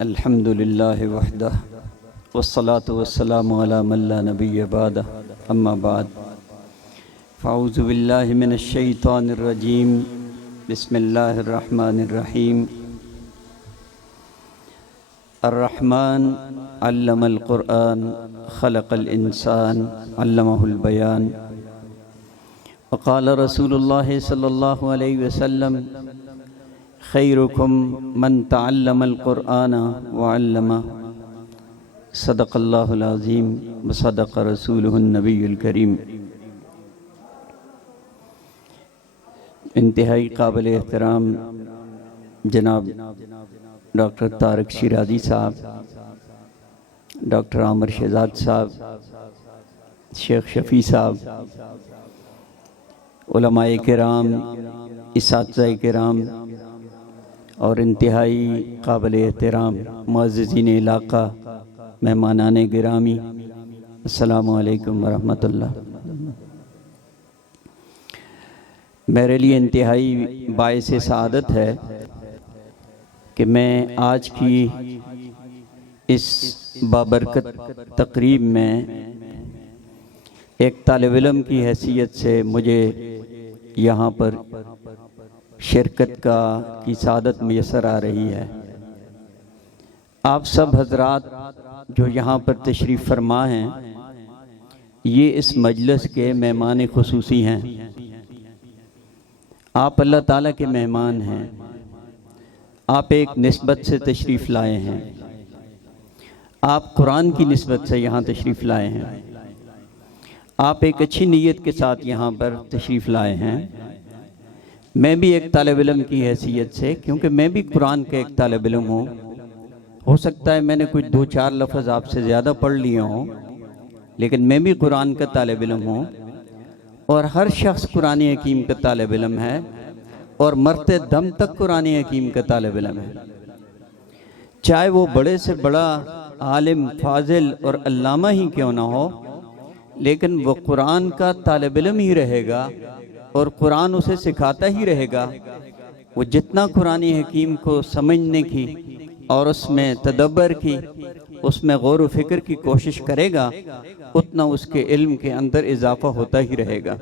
الحمد للہ وحدہ والصلاة والسلام علی من لا نبی بعدہ اما بعد فاعوذ باللہ من الشیطان الرجیم بسم اللہ الرحمن الرحیم الرحمن علم القرآن خلق الانسان علمہ البیان وقال رسول اللہ صلی اللہ علیہ وسلم خیرکم من تعلم القرآن وعلمہ صدق اللہ العظیم وصدق رسولہ النبی الکریم۔ انتہائی قابل احترام جناب ڈاکٹر طارق شیرازی صاحب، ڈاکٹر عامر شہزاد صاحب، شیخ شفیع صاحب، علماء کرام، اساتذہ کرام اور انتہائی قابل احترام معززین علاقہ، مہمانان گرامی، السلام علیکم ورحمۃ اللہ۔ میرے لیے انتہائی باعث سعادت ہے کہ میں آج کی اس بابرکت تقریب میں ایک طالب علم کی حیثیت سے مجھے یہاں پر شرکت کی سعادت میسر آ رہی ہے۔ آپ سب حضرات جو یہاں پر تشریف فرما ہیں، یہ اس مجلس کے مہمان خصوصی ہیں۔ آپ اللہ تعالیٰ کے مہمان ہیں۔ آپ ایک نسبت سے تشریف لائے ہیں۔ آپ قرآن کی نسبت سے یہاں تشریف لائے ہیں۔ آپ ایک اچھی نیت کے ساتھ یہاں پر تشریف لائے ہیں۔ میں بھی ایک طالب علم کی حیثیت سے، کیونکہ میں بھی قرآن کا ایک طالب علم ہوں، ہو سکتا ہے میں نے کچھ 2-4 لفظ آپ سے زیادہ پڑھ لیے ہوں، لیکن میں بھی قرآن کا طالب علم ہوں، اور ہر شخص قرآن حکیم کا طالب علم ہے، اور مرتے دم تک قرآن حکیم کا طالب علم ہے۔ چاہے وہ بڑے سے بڑا عالم، فاضل اور علامہ ہی کیوں نہ ہو، لیکن وہ قرآن کا طالب علم ہی رہے گا، اور قرآن اسے سکھاتا ہی رہے گا۔ وہ جتنا قرآن حکیم کو سمجھنے کی اور اس میں تدبر کی، اس میں غور و فکر کی کوشش کرے گا، اتنا اس کے علم کے اندر اضافہ ہوتا ہی رہے گا۔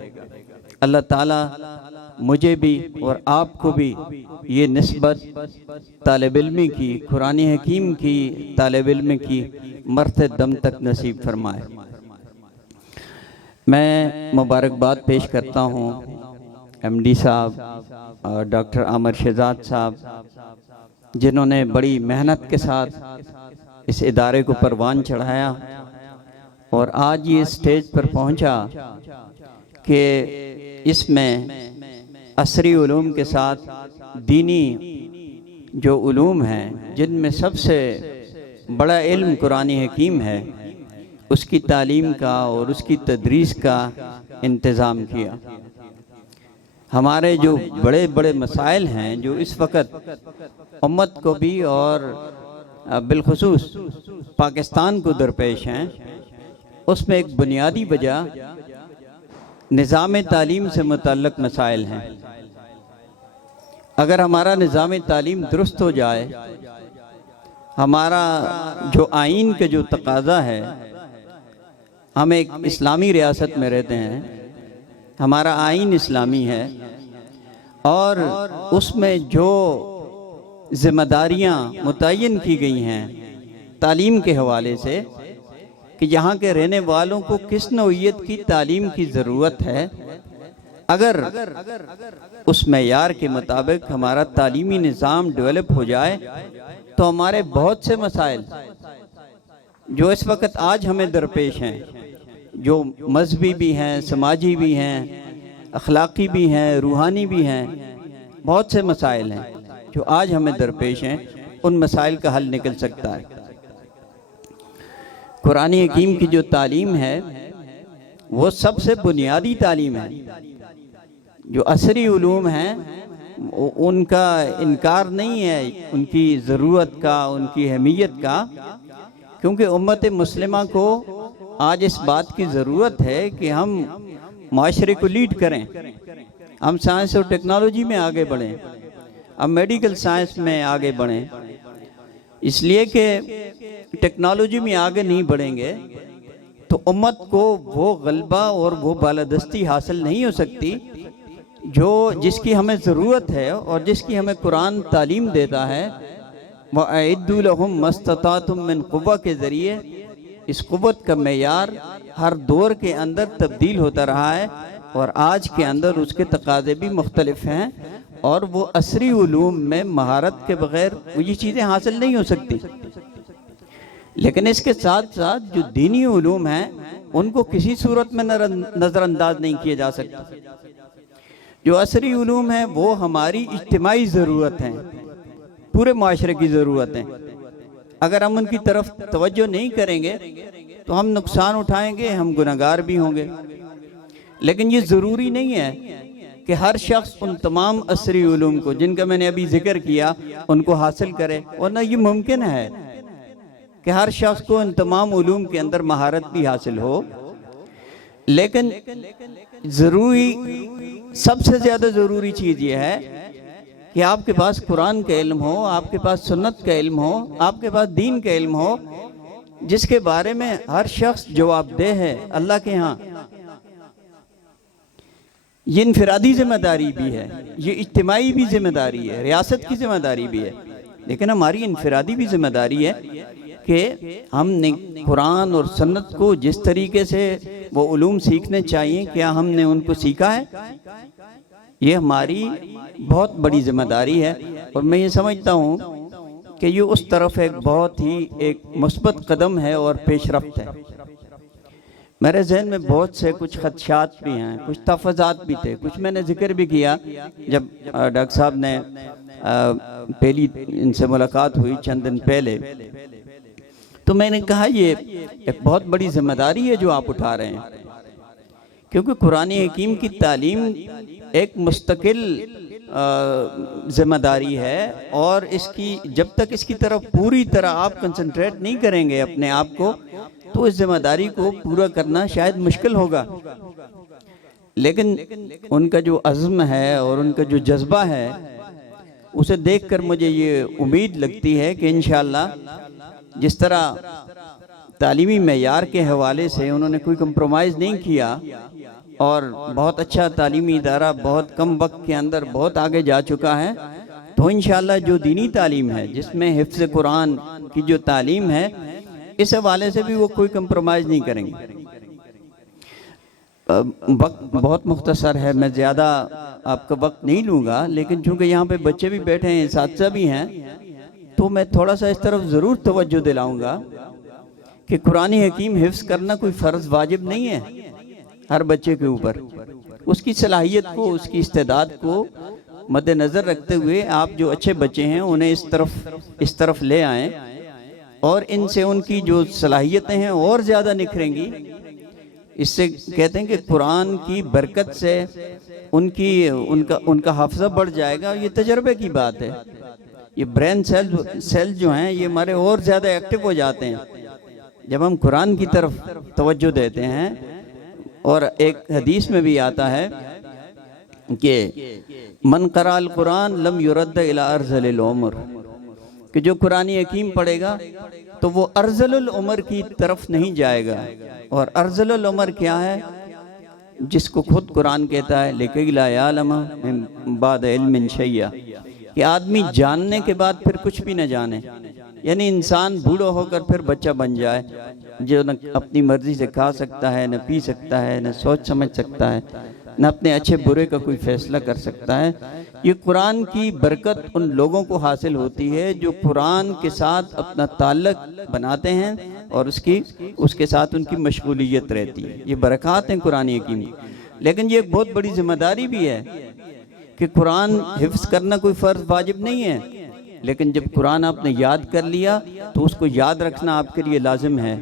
اللہ تعالیٰ مجھے بھی اور آپ کو بھی یہ نسبت طالب علمی کی، قرآن حکیم کی طالب علم کی مرتے دم تک نصیب فرمائے۔ میں مبارکباد پیش کرتا ہوں ایم ڈی صاحب اور ڈاکٹر عامر شہزاد صاحب، جنہوں نے بڑی محنت کے ساتھ اس ادارے کو پروان چڑھایا اور آج یہ اسٹیج پر پہنچا کہ اس میں عصری علوم کے ساتھ دینی جو علوم ہیں، جن میں سب سے بڑا علم قرآن حکیم ہے، اس کی تعلیم کا اور اس کی تدریس کا انتظام کیا۔ ہمارے جو بڑے بڑے مسائل ہیں جو اس وقت امت کو بھی اور بالخصوص پاکستان کو درپیش ہیں، اس میں ایک بنیادی وجہ نظام تعلیم سے متعلق مسائل ہیں۔ اگر ہمارا نظام تعلیم درست ہو جائے، ہمارا جو آئین کا جو تقاضا ہے، ہم ایک اسلامی ریاست میں رہتے ہیں، ہمارا آئین اسلامی ہے، اور اس میں جو ذمہ داریاں متعین کی گئی ہیں تعلیم کے حوالے سے کہ یہاں کے رہنے والوں کو کس نوعیت کی تعلیم کی ضرورت ہے، اگر اس معیار کے مطابق ہمارا تعلیمی نظام ڈیولپ ہو جائے تو ہمارے بہت سے مسائل جو اس وقت آج ہمیں درپیش ہیں، جو مذہبی بھی ہیں، سماجی بھی ہیں، اخلاقی بھی ہیں، روحانی بھی ہیں، بہت سے مسائل ہیں جو آج ہمیں درپیش ہیں، ان مسائل کا حل نکل سکتا ہے۔ قرآن حکیم کی جو تعلیم ہے وہ سب سے بنیادی تعلیم ہے۔ جو عصری علوم ہیں ان کا انکار نہیں ہے، ان کی ضرورت کا، ان کی اہمیت کا، کیونکہ امت مسلمہ کو آج اس بات کی ضرورت ہے کہ ہم معاشرے کو لیڈ کریں، ہم سائنس اور ٹیکنالوجی میں آگے بڑھیں، ہم میڈیکل سائنس میں آگے بڑھیں۔ اس لیے کہ ٹیکنالوجی میں آگے نہیں بڑھیں گے تو امت کو وہ غلبہ اور وہ بالادستی حاصل نہیں ہو سکتی جس کی ہمیں ضرورت ہے اور جس کی ہمیں قرآن تعلیم دیتا ہے۔ وَأَعِدُّوا لَهُم مَّا اسْتَطَعْتُم مِّن قُوَّةٍ کے ذریعے اس قوت کا معیار ہر دور کے اندر تبدیل ہوتا رہا ہے، اور آج کے اندر اس کے تقاضے بھی مختلف ہیں، اور وہ عصری علوم میں مہارت کے بغیر یہ چیزیں حاصل نہیں ہو سکتی۔ لیکن اس کے ساتھ ساتھ جو دینی علوم ہیں ان کو کسی صورت میں نظر انداز نہیں کیا جا سکتا۔ جو عصری علوم ہیں وہ ہماری اجتماعی ضرورت ہیں، پورے معاشرے کی ضرورت ہیں۔ اگر ہم ان کی طرف توجہ نہیں کریں گے تو ہم نقصان اٹھائیں گے، ہم گناہگار بھی ہوں گے۔ لیکن یہ ضروری نہیں ہے کہ ہر شخص ان تمام عصری علوم کو جن کا میں نے ابھی ذکر کیا ان کو حاصل کرے، اور نہ یہ ممکن ہے کہ ہر شخص کو ان تمام علوم کے اندر مہارت بھی حاصل ہو۔ لیکن سب سے زیادہ ضروری چیز یہ ہے کہ آپ کے پاس قرآن کا علم ہو، آپ کے پاس سنت کا علم ہو، آپ کے پاس دین کا علم ہو، جس کے بارے میں ہر شخص جواب دہ ہے اللہ کے ہاں۔ یہ انفرادی ذمہ داری بھی ہے، یہ اجتماعی بھی ذمہ داری ہے، ریاست کی ذمہ داری بھی ہے، لیکن ہماری انفرادی بھی ذمہ داری ہے کہ ہم نے قرآن اور سنت کو جس طریقے سے وہ علوم سیکھنے چاہیے کیا ہم نے ان کو سیکھا ہے۔ یہ ہماری بہت بڑی ذمہ داری ہے، اور میں یہ سمجھتا ہوں کہ یہ اس طرف ایک بہت ہی ایک مثبت قدم ہے اور پیش رفت ہے۔ میرے ذہن میں بہت سے کچھ خدشات بھی ہیں، کچھ تحفظات بھی تھے، کچھ میں نے ذکر بھی کیا جب ڈاکٹر صاحب نے پہلی ان سے ملاقات ہوئی چند دن پہلے، تو میں نے کہا یہ ایک بہت بڑی ذمہ داری ہے جو آپ اٹھا رہے ہیں، کیونکہ قرآن حکیم کی تعلیم ایک مستقل ذمہ داری ہے، اور جب تک اس کی طرف پوری طرح آپ کنسنٹریٹ نہیں کریں گے اپنے آپ کو تو اس ذمہ داری کو پورا کرنا شاید مشکل ہوگا۔ لیکن ان کا جو عزم ہے اور ان کا جو جذبہ ہے اسے دیکھ کر مجھے یہ امید لگتی ہے کہ انشاءاللہ جس طرح تعلیمی معیار کے حوالے سے انہوں نے کوئی کمپرومائز نہیں کیا، اور بہت اچھا تعلیمی ادارہ بہت کم وقت کے اندر بہت آگے جا چکا ہے، تو انشاءاللہ جو دینی تعلیم ہے جس میں حفظ قرآن کی جو تعلیم ہے اس حوالے سے بھی وہ کوئی کمپرومائز نہیں کریں گے۔ وقت بہت مختصر ہے، میں زیادہ آپ کا وقت نہیں لوں گا، لیکن چونکہ یہاں پہ بچے بھی بیٹھے ہیں، اساتذہ بھی ہیں، تو میں تھوڑا سا اس طرف ضرور توجہ دلاؤں گا کہ قرآن حکیم حفظ کرنا کوئی فرض واجب نہیں ہے ہر بچے کے اوپر۔ اس کی صلاحیت کو، اس کی استعداد کو مد نظر رکھتے ہوئے آپ جو اچھے بچے ہیں انہیں اس طرف لے آئیں، اور ان سے ان کی جو صلاحیتیں ہیں اور زیادہ نکھریں گی۔ اس سے کہتے ہیں کہ قرآن کی برکت سے ان کا حافظہ بڑھ جائے گا، یہ تجربے کی بات ہے۔ یہ برین سیل جو ہیں یہ ہمارے اور زیادہ ایکٹیو ہو جاتے ہیں جب ہم قرآن کی طرف توجہ دیتے ہیں۔ اور ایک حدیث میں بھی آتا ہے کہ من قرأ القرآن لم يرد الى ارذل العمر، کہ جو قرآن حکیم پڑھے گا تو وہ ارذل العمر کی طرف نہیں جائے گا۔ اور ارذل العمر کیا ہے؟ جس کو خود قرآن کہتا ہے لِكَيْ لَا يَعْلَمَ مِن بَعْدِ عِلْمٍ شَيْئًا، کہ آدمی جاننے کے بعد پھر کچھ بھی نہ جانے، یعنی انسان بوڑھا ہو کر پھر بچہ بن جائے جو نہ اپنی مرضی سے کھا سکتا ہے، نہ پی سکتا ہے، نہ سوچ سمجھ سکتا ہے، نہ اپنے اچھے برے کا کوئی فیصلہ کر سکتا ہے۔ یہ قرآن کی برکت ان لوگوں کو حاصل ہوتی ہے جو قرآن کے ساتھ اپنا تعلق بناتے ہیں اور اس کے ساتھ ان کی مشغولیت رہتی ہے۔ یہ برکات ہیں قرآن حکیم۔ لیکن یہ ایک بہت بڑی ذمہ داری بھی ہے کہ قرآن حفظ کرنا کوئی فرض واجب نہیں ہے، لیکن جب قرآن آپ نے یاد کر لیا تو اس کو یاد رکھنا آپ کے لیے لازم ہے۔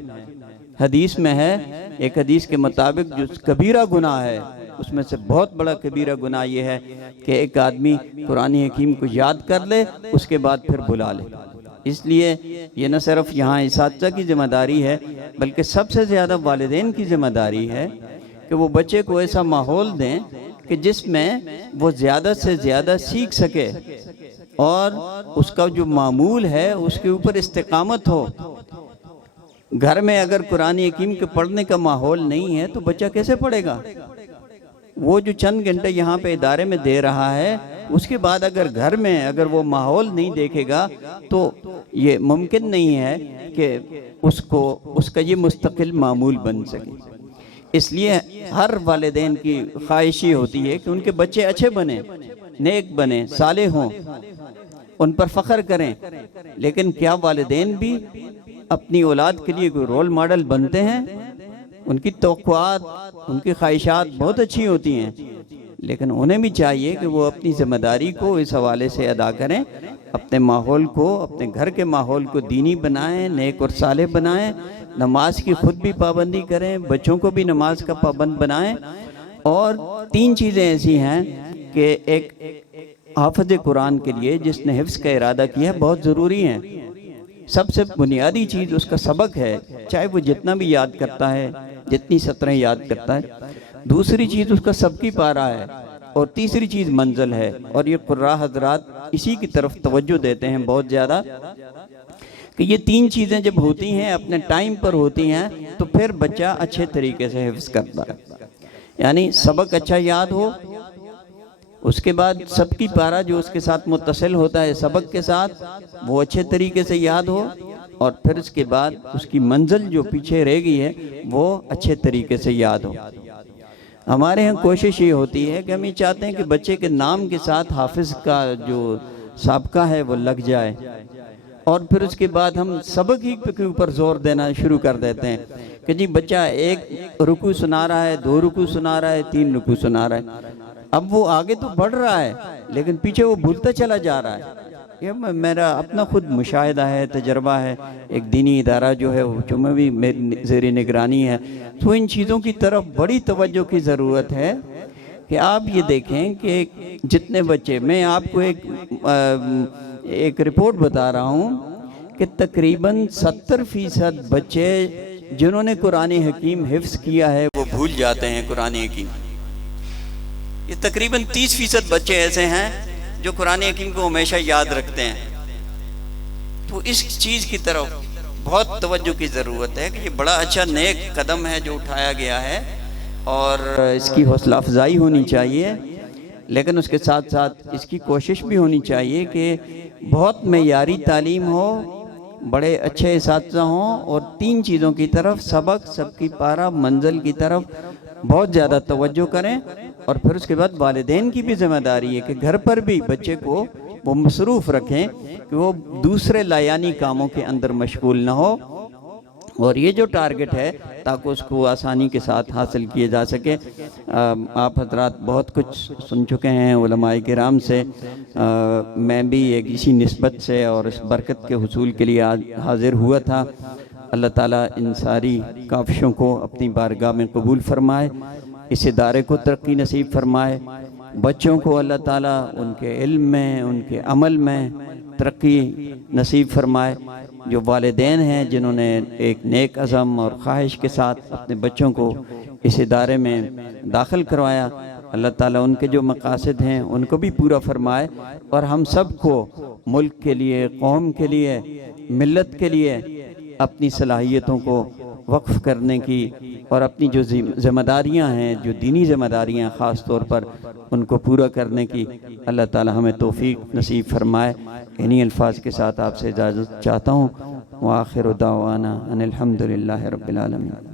حدیث میں ہے، ایک حدیث کے مطابق جو کبیرہ گناہ ہے اس میں سے بہت بڑا کبیرہ گناہ یہ ہے کہ ایک آدمی قرآن حکیم کو یاد کر لے اس کے بعد پھر بلا لے۔ اس لیے یہ نہ صرف یہاں اساتذہ کی ذمہ داری ہے بلکہ سب سے زیادہ والدین کی ذمہ داری ہے کہ وہ بچے کو ایسا ماحول دیں کہ جس میں وہ زیادہ سے زیادہ سیکھ سکے۔ اور اس کا جو معمول ہے اس کے اوپر استقامت ہو۔ گھر میں اگر قرآن حکیم کے پڑھنے کا ماحول نہیں ہے تو بچہ کیسے پڑھے گا؟ وہ جو چند گھنٹے یہاں پہ ادارے میں دے رہا ہے، اس کے بعد اگر گھر میں اگر وہ ماحول نہیں دیکھے گا تو یہ ممکن نہیں ہے کہ اس کا یہ مستقل معمول بن سکے۔ اس لیے ہر والدین کی خواہش یہ ہوتی ہے کہ ان کے بچے اچھے بنیں، نیک بنیں، صالح ہوں، ان پر فخر کریں، لیکن کیا والدین بھی اپنی اولاد کے لیے کوئی رول ماڈل بنتے ہیں؟ ان کی توقعات، ان کی خواہشات بہت اچھی ہوتی ہیں، لیکن انہیں بھی چاہیے کہ وہ اپنی ذمہ داری کو اس حوالے سے ادا کریں، اپنے ماحول کو، اپنے گھر کے ماحول کو دینی بنائیں، نیک اور صالح بنائیں، نماز کی خود بھی پابندی کریں، بچوں کو بھی نماز کا پابند بنائیں۔ اور 3 چیزیں ایسی ہیں کہ ایک حافظ قرآن کے لیے جس نے حفظ کا ارادہ کیا ہے بہت ضروری ہیں۔ سب سے بنیادی چیز اس کا سبق ہے، چاہے وہ جتنا بھی یاد کرتا ہے، جتنی سطریں یاد کرتا ہے۔ دوسری چیز اس کا سبقی پارہ ہے، اور تیسری چیز منزل ہے۔ اور یہ قراء حضرات اسی کی طرف توجہ دیتے ہیں بہت زیادہ کہ یہ 3 چیزیں جب ہوتی ہیں، اپنے ٹائم پر ہوتی ہیں، تو پھر بچہ اچھے طریقے سے حفظ کرتا ہے۔ یعنی سبق اچھا یاد ہو، اس کے بعد سبقی پارہ جو اس کے ساتھ متصل ہوتا ہے سبق کے ساتھ، وہ اچھے طریقے سے یاد ہو، اور پھر اس کے بعد اس کی منزل جو پیچھے رہ گئی ہے وہ اچھے طریقے سے یاد ہو۔ ہمارے ہاں کوشش یہ ہوتی ہے کہ ہم یہ چاہتے ہیں کہ بچے کے نام کے ساتھ حافظ کا جو سابقہ ہے وہ لگ جائے، اور پھر اس کے بعد ہم سبق ہی کے اوپر زور دینا شروع کر دیتے ہیں کہ جی بچہ 1 رکوع سنا رہا ہے، 2 رکوع سنا رہا ہے، 3 رکوع سنا رہا ہے۔ اب وہ آگے تو بڑھ رہا ہے لیکن پیچھے وہ بھولتا چلا جا رہا ہے۔ یہ میرا اپنا خود مشاہدہ ہے، تجربہ ہے۔ ایک دینی ادارہ جو ہے جو میں بھی میری زیر نگرانی ہے، تو ان چیزوں کی طرف بڑی توجہ کی ضرورت ہے کہ آپ یہ دیکھیں کہ جتنے بچے، میں آپ کو ایک رپورٹ بتا رہا ہوں کہ تقریباً 70% بچے جنہوں نے قرآن حکیم حفظ کیا ہے وہ بھول جاتے ہیں قرآن حکیم۔ یہ تقریباً 30% بچے ایسے ہیں جو قرآن حکیم کو ہمیشہ یاد رکھتے ہیں۔ تو اس چیز کی طرف بہت توجہ کی ضرورت ہے کہ یہ بڑا اچھا نیک قدم ہے جو اٹھایا گیا ہے، اور اس کی حوصلہ افزائی ہونی چاہیے، لیکن اس کے ساتھ ساتھ اس کی کوشش بھی ہونی چاہیے کہ بہت معیاری تعلیم ہو، بڑے اچھے اساتذہ ہوں، اور 3 چیزوں کی طرف سبق، سبقی پارہ، منزل کی طرف بہت زیادہ توجہ کریں۔ اور پھر اس کے بعد والدین کی بھی ذمہ داری ہے کہ گھر پر بھی بچے کو وہ مصروف رکھیں کہ وہ دوسرے لایانی کاموں کے اندر مشغول نہ ہو، اور یہ جو ٹارگٹ ہے تاکہ اس کو آسانی کے ساتھ حاصل کیے جا سکے۔ آپ حضرات بہت کچھ سن چکے ہیں علماء کرام سے، میں بھی ایک اسی نسبت سے اور اس برکت کے حصول کے لیے حاضر ہوا تھا۔ اللہ تعالیٰ ان ساری کاوشوں کو اپنی بارگاہ میں قبول فرمائے، اس ادارے کو ترقی نصیب فرمائے، بچوں کو اللہ تعالیٰ ان کے علم میں، ان کے عمل میں ترقی نصیب فرمائے۔ جو والدین ہیں جنہوں نے ایک نیک عزم اور خواہش کے ساتھ اپنے بچوں کو اس ادارے میں داخل کروایا، اللہ تعالیٰ ان کے جو مقاصد ہیں ان کو بھی پورا فرمائے، اور ہم سب کو ملک کے لیے، قوم کے لیے، ملت کے لیے اپنی صلاحیتوں کو وقف کرنے کی اور اپنی جو ذمہ داریاں ہیں، جو دینی ذمہ داریاں خاص طور پر، ان کو پورا کرنے کی اللہ تعالی ہمیں توفیق نصیب فرمائے۔ انہی الفاظ کے ساتھ آپ سے اجازت چاہتا ہوں۔ وآخر دعوانا ان الحمدللہ رب العالمین۔